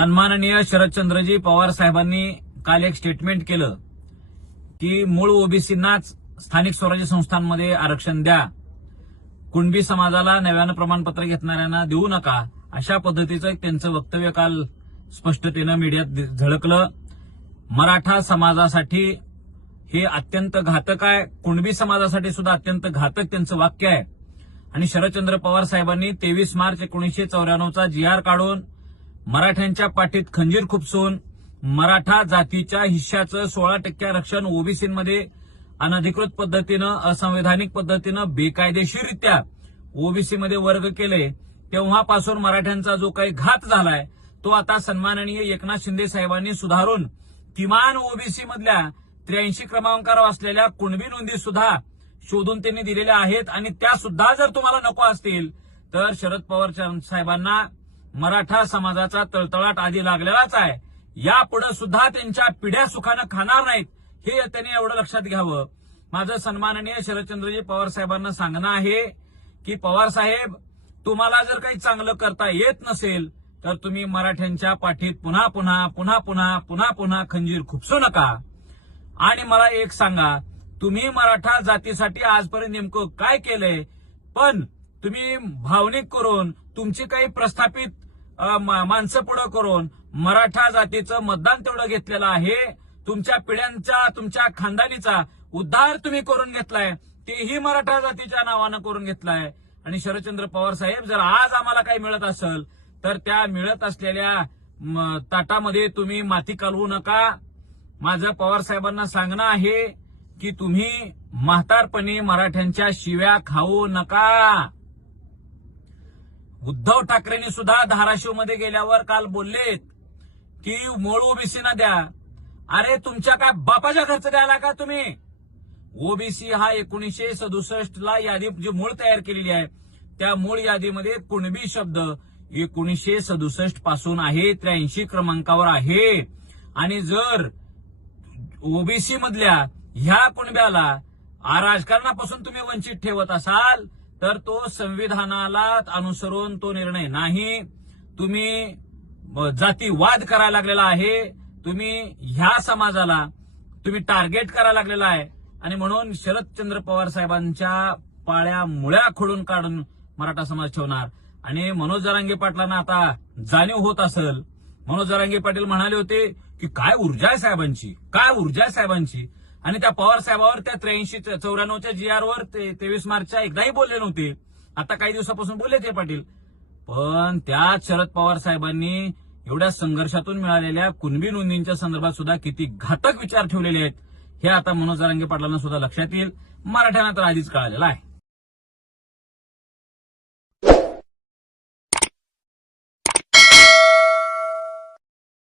सन्माननीय शरदचंद्रजी पवार साहेबांनी काल एक स्टेटमेंट केलं की मूळ ओबीसींनाच स्थानिक स्वराज्य संस्थांमध्ये आरक्षण द्या. कुणबी समाजाला नव्यानं प्रमाणपत्र घेतणाऱ्यांना देऊ नका अशा पद्धतीचं एक त्यांचं वक्तव्य काल स्पष्टतेनं मीडियात झळकलं. मराठा समाजासाठी हे अत्यंत घातक आहे. कुणबी समाजासाठी सुद्धा अत्यंत घातक त्यांचं वाक्य आहे. आणि शरदचंद्र पवार साहेबांनी तेवीस मार्च एकोणीसशे चौऱ्याण्णवचा जी आर काढून मराठ्यांच्या पाठीत खंजीर खुपसून मराठा जातीच्या हिश्श्याचं सोळा टक्के आरक्षण ओबीसीमध्ये अनधिकृत पद्धतीनं असंवैधानिक पद्धतीनं बेकायदेशीररित्या ओबीसीमध्ये वर्ग केले तेव्हापासून मराठ्यांचा जो काही घात झालाय तो आता सन्माननीय एकनाथ शिंदे साहेबांनी सुधारून किमान ओबीसी मधल्या त्र्याऐंशी क्रमांकावर असलेल्या कुणबी नोंदी सुद्धा शोधून त्यांनी दिलेल्या आहेत. आणि त्या सुद्धा जर तुम्हाला नको असतील तर शरद पवार साहेबांना मराठा समाजाचा तळतळाट आधी लागलेलाच आहे. यापुढे सुद्धा त्यांच्या पिढ्या सुखानं खाणार नाहीत हे त्यांनी एवढं लक्षात घ्यावं. माझं सन्माननीय शरदचंद्रजी पवार साहेबांना सांगणं आहे की पवार साहेब तुम्हाला जर काही चांगलं करता येत नसेल तर तुम्ही मराठ्यांच्या पाठीत पुन्हा पुन्हा पुन्हा पुन्हा पुन्हा पुन्हा खंजीर खुपसू नका. आणि मला एक सांगा तुम्ही मराठा जातीसाठी आजपर्यंत नेमकं काय केलंय? पण तुम्ही भावनिक करून तुमची काही प्रस्थापित मा- माणसं पुढं करून मराठा जातीचं मतदान तेवढं घेतलेलं आहे. तुमच्या पिढ्यांचा तुमच्या खानदानीचा उद्धार तुम्ही करून घेतलाय. तेही मराठा जातीच्या नावानं करून घेतलाय. आणि शरदचंद्र पवार साहेब जर आज आम्हाला काही मिळत असेल तर त्या मिळत असलेल्या ताटामध्ये तुम्ही माती कालवू नका. माझं पवार साहेबांना सांगणं आहे की तुम्ही म्हातारपणी मराठ्यांच्या शिव्या खाऊ नका. उद्धव ठाकरेंनी सुद्धा धाराशिवमध्ये गेल्यावर काल बोललेत की मूळ ओबीसीना द्या. अरे तुमच्या काय बापाच्या खर्च द्यायला का तुम्ही? ओबीसी हा एकोणीशे सदुसष्ट ला यादी जी मूळ तयार केलेली आहे त्या मूळ यादीमध्ये कुणबी शब्द एकोणीशे सदुसष्टपासून आहे त्र्याऐंशी क्रमांकावर आहे. आणि जर ओबीसी मधल्या ह्या कुणब्याला राजकारणापासून तुम्ही वंचित ठेवत असाल तर तो संविधानाला अनुसरून तो निर्णय नाही. तुम्ही जातीवाद करायला लागलेला आहे. तुम्ही ह्या समाजाला तुम्ही टार्गेट करायला लागलेला आहे. आणि म्हणून शरदचंद्र पवार साहेबांच्या पाळ्या मुळ्या खोडून काढून मराठा समाज ठेवणार. आणि मनोज जरांगे पाटलांना आता जाणीव होत असेल. मनोज जरांगे पाटील म्हणाले होते की काय ऊर्जा आहे साहेबांची? काय ऊर्जा आहे साहेबांची? आणि त्या पवार साहेबावर त्या त्र्याऐंशी चौऱ्याण्णवच्या जी आरवर वर तेवीस मार्चच्या एकदाही बोलले नव्हते. आता काही दिवसापासून बोलले ते पाटील. पण त्याच शरद पवार साहेबांनी एवढ्या संघर्षातून मिळालेल्या कुणबी नोंदींच्या संदर्भात सुद्धा किती घातक विचार ठेवलेले आहेत हे आता मनोज जारंगे पाटलांना सुद्धा लक्षात येईल. मराठ्यांना तर आधीच कळालेलं आहे.